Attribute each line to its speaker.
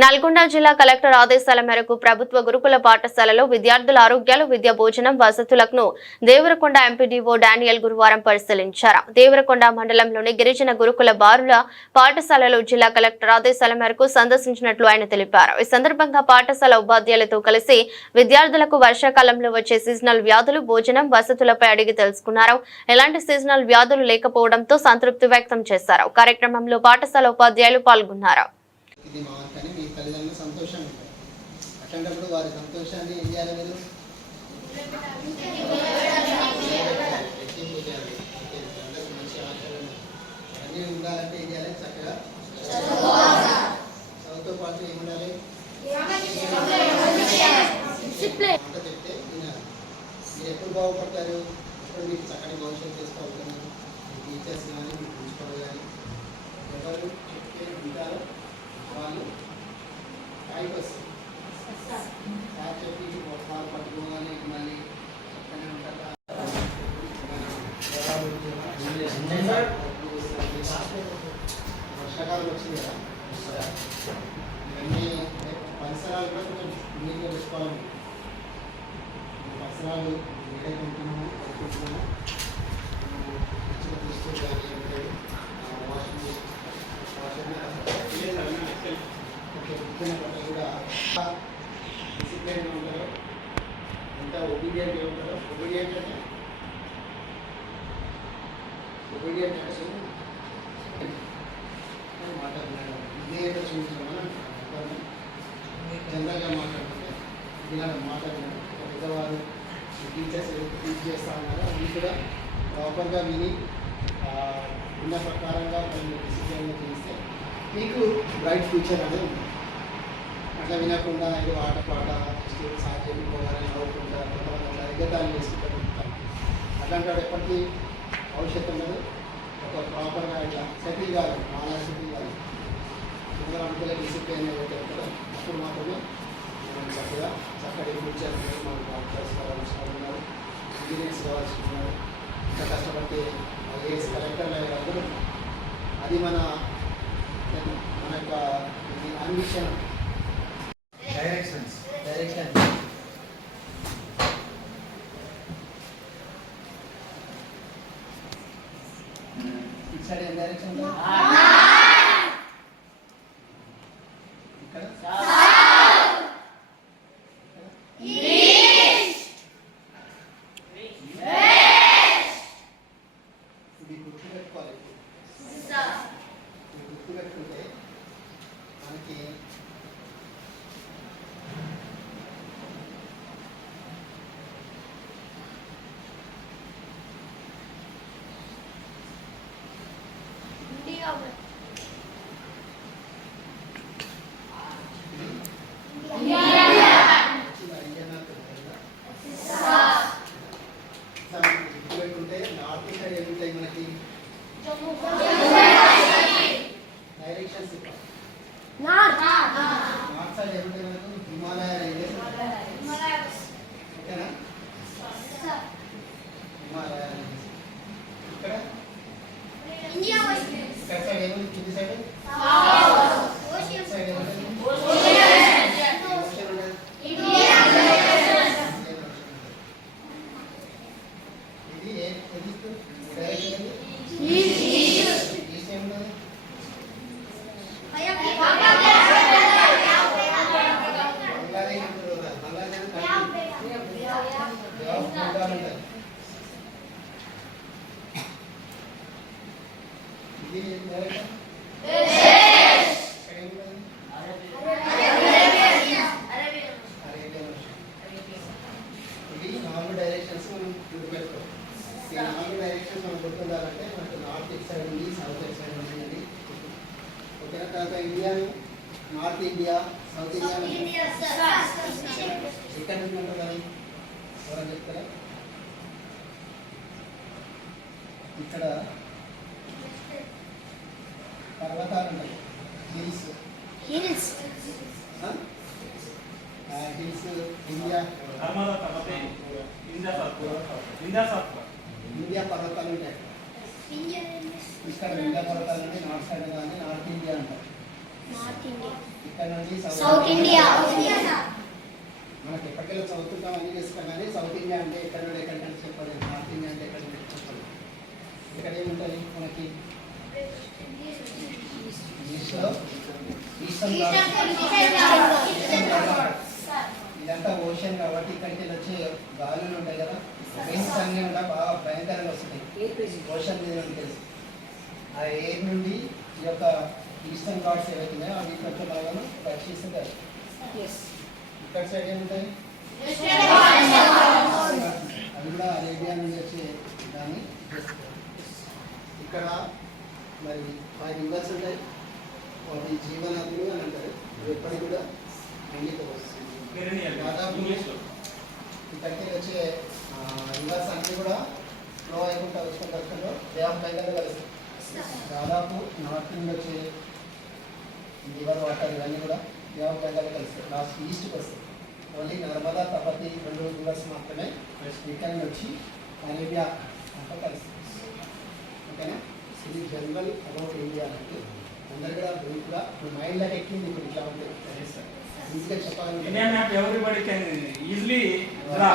Speaker 1: నల్గొండ జిల్లా కలెక్టర్ ఆదేశాల మేరకు ప్రభుత్వ గురుకుల పాఠశాలలో విద్యార్థుల ఆరోగ్యాలు విద్యా భోజనం వసతులను దేవరకొండ ఎంపీడీఓ డానియల్ గురువారం పరిశీలించారు. దేవరకొండ మండలంలోని గిరిజన గురుకుల బారుల పాఠశాలలో జిల్లా కలెక్టర్ ఆదేశాల మేరకు సందర్శించినట్లు ఆయన తెలిపారు. ఈ సందర్భంగా పాఠశాల ఉపాధ్యాయులతో కలిసి విద్యార్థులకు వర్షాకాలంలో వచ్చే సీజనల్ వ్యాధులు భోజనం వసతులపై అడిగి తెలుసుకున్నారు. ఎలాంటి సీజనల్ వ్యాధులు లేకపోవడంతో సంతృప్తి వ్యక్తం చేశారు. కార్యక్రమంలో పాఠశాల ఉపాధ్యాయులు పాల్గొన్నారు.
Speaker 2: ఇది మా కానీ మీ తల్లిదండ్రులు సంతోషంగా ఉంటారు. అట్లాంటప్పుడు వారి సంతోషాన్ని ఏం చేయాలి మీరు? అన్నీ ఉండాలంటే ఏం చేయాలి? చక్కగా చదువుతో పాటు ఏం ఉండాలి? చెప్తే వినాలి. మీరు ఎప్పుడు బాగుపడతారు? ఎప్పుడు మీకు చక్కని భవిష్యత్తు చేస్తూ ఉంటుంది మీ టీచర్స్ కానీ మీ ప్రిన్సిపల్ కానీ ఎవరు చెప్తే ఉంటారు వాళ్ళు పైకి వస్తారు సార్ చెప్పి వాళ్ళు పట్టుకోగానే మళ్ళీ చక్కనే ఉంటారు వర్షాకాలం వచ్చింది కదా ఇవన్నీ పరిసరాలు కూడా కొంచెం నీట్గా పెట్టుకోవాలి పరిసరాలు ఏదైతే ఉంటున్నామో ఉంటారో ఒబీడియంట్ అంటే ఒబీడియంట్ అంటే మాట్లాడుతున్నాడు విధేయత చూపించమని అంటారు జనరల్గా మాట్లాడుతుంటే ఇలా మాట్లాడినాడు పెద్దవారు టీచర్స్ టీచ్ చేస్తా ఉన్నారు అవి కూడా ప్రాపర్గా విని ఆ, ఉన్న ప్రకారంగా వాళ్ళు డిసిప్లైన్గా చేస్తే మీకు బ్రైట్ ఫ్యూచర్ అనేది ఉంది అట్లా వినకుండా ఏదో ఆట పాట నెక్స్ట్ సాధ్యం పోవాలని నవ్వుకుంటా కొంతమంది అట్లా వేసి చేసుకుంటూ అట్లాంటి వాడు ఎప్పటికీ భవిష్యత్తు ఉండదు ఒక ప్రాపర్గా ఇట్లా సెటిల్ కాదు మాలా సెటిల్ కాదు. అందరూ అనుకునే డిసిప్లిన్ ఏదైతే ఉంటుందో. అప్పుడు మాత్రమే మనం చక్కగా చక్కటి ఫ్యూచర్ మనం డాక్టర్స్ కావాల్సిన ఉన్నారు. ఇంజనీర్స్ కావాల్సిన ఉన్నారు. ఇంకా కష్టపడితే ఐఏఎస్ కలెక్టర్ అందరూ అది మన మన యొక్క అంబిషన్ ఇటు సైడ్ ఏం డైరెక్షన్ ఉందా? ఇక్కడ ఇది గుర్తుపెట్టుకోవాలి ఇది గుర్తుపెట్టుకుంటే మనకి గుర్తుపెట్టుకుంటే నార్త్ సైడ్ ఏముంటాయి మనకి డైరెక్షన్స్ నార్త్ సైడ్ ఏముంటాయి మనకు హిమాలయ రేంజెస్ ఓకేనా హిమాలయ రేంజెస్ ఇక్కడ ఇక్కడ సైడ్ ఏముంది కింది సైడ్ సైడ్ ఏముంటుంది ఓషన్ ఉండదు ఇది ఏ ఇది డైరెక్షన్ ఇది ఈస్ట్ ఏముంటుంది బంగాళాఖాతం ఉంటుంది. బంగాళాఖాతం కంట్రీ. Bay of Bengal ఉంటుంది. ఇది డైరెక్షన్ ఇక్కడ ఏముంటుంది? Arabian ocean. ఇది నాలుగు డైరెక్షన్స్ మనం గుర్తుపెట్టుకోవాలి ఈ నాలుగు డైరెక్షన్స్ మనం గుర్తుండాలంటే మనకు north India north India south India ఎక్కడ నుంచి ఉంటుంది ఎవరైనా చెప్తారా? ఇక్కడ పర్వతాలు ఉంటాయి హిల్స్ హిల్స్ ఇండియా
Speaker 3: ఇందా సత్వ
Speaker 2: ఇండియా పర్వతాలు ఉంటాయి ఇక్కడ ఇండియా పర్వతాలు ఉంటాయి నార్త్ సైడ్ కానీ నార్త్ ఇండియా అంటారు. ఇక్కడ నుండి
Speaker 4: సౌత్ ఇండియా
Speaker 2: మనకి ఎక్కడికెళ్ళి చదువుతుంటాం అన్ని చేస్తాం కానీ సౌత్ ఇండియా అంటే ఎక్కడ నుండి ఎక్కడికంటే చెప్పాలి నార్త్ ఇండియా అంటే ఎక్కడ ఇక్కడ ఏముంటుంది మనకి? ఇదంతా ఓషన్ కాబట్టి ఇక్కడికి వచ్చే గాలులు ఉంటాయి కదా విండ్స్ అన్నీ ఉంటాయి బాగా భయంకరంగా వస్తున్నాయి ఓషన్ మీద తెలుసు ఆ ఎయిర్ నుండి ఈ యొక్క ఈస్టర్న్ ఘాట్స్ ఏవైతే ఉన్నాయో అవి కొంచెం బాగా రక్షిస్తుంటారు ఇక్కడ సైడ్ ఏముంటాయి అవి కూడా అరేబియా నుండి వచ్చే దాన్ని చేస్తారు. ఇక్కడ మరి ఫైవ్ రివర్స్ ఉంటాయి వాటి జీవనదులు అని అంటారు అవి ఎప్పటికి కూడా ఎండిపోవచ్చు దాదాపు
Speaker 3: ఇంగ్లీష్లో
Speaker 2: ఇక్కడికి వచ్చే రివర్స్ అన్ని కూడా ఫ్లో అయిపోతా వచ్చిన వచ్చుకుంటూ డే ఆఫ్ బెంగాల్ దాదాపు నార్త్ నుండి వచ్చే రివర్ వాటర్ ఇవన్నీ కూడా డే ఆఫ్ కలుస్తాయి లాస్ట్ ఈస్ట్కి వస్తాయి ఓన్లీ నర్మదా తపతి రెండు రివర్స్ మాత్రమే ఇక్కడ నుంచి వచ్చి అరేబియా అంతా కలుస్తాయి ఓకేనా ఇది జనరల్ అబౌట్ ఇండియా అంటే అందరు కూడా బ్రీఫ్గా మైండ్లో ఎక్కింది ఇప్పుడు ఇట్లా ఉంటుంది సరే sir
Speaker 3: India map everybody can easily draw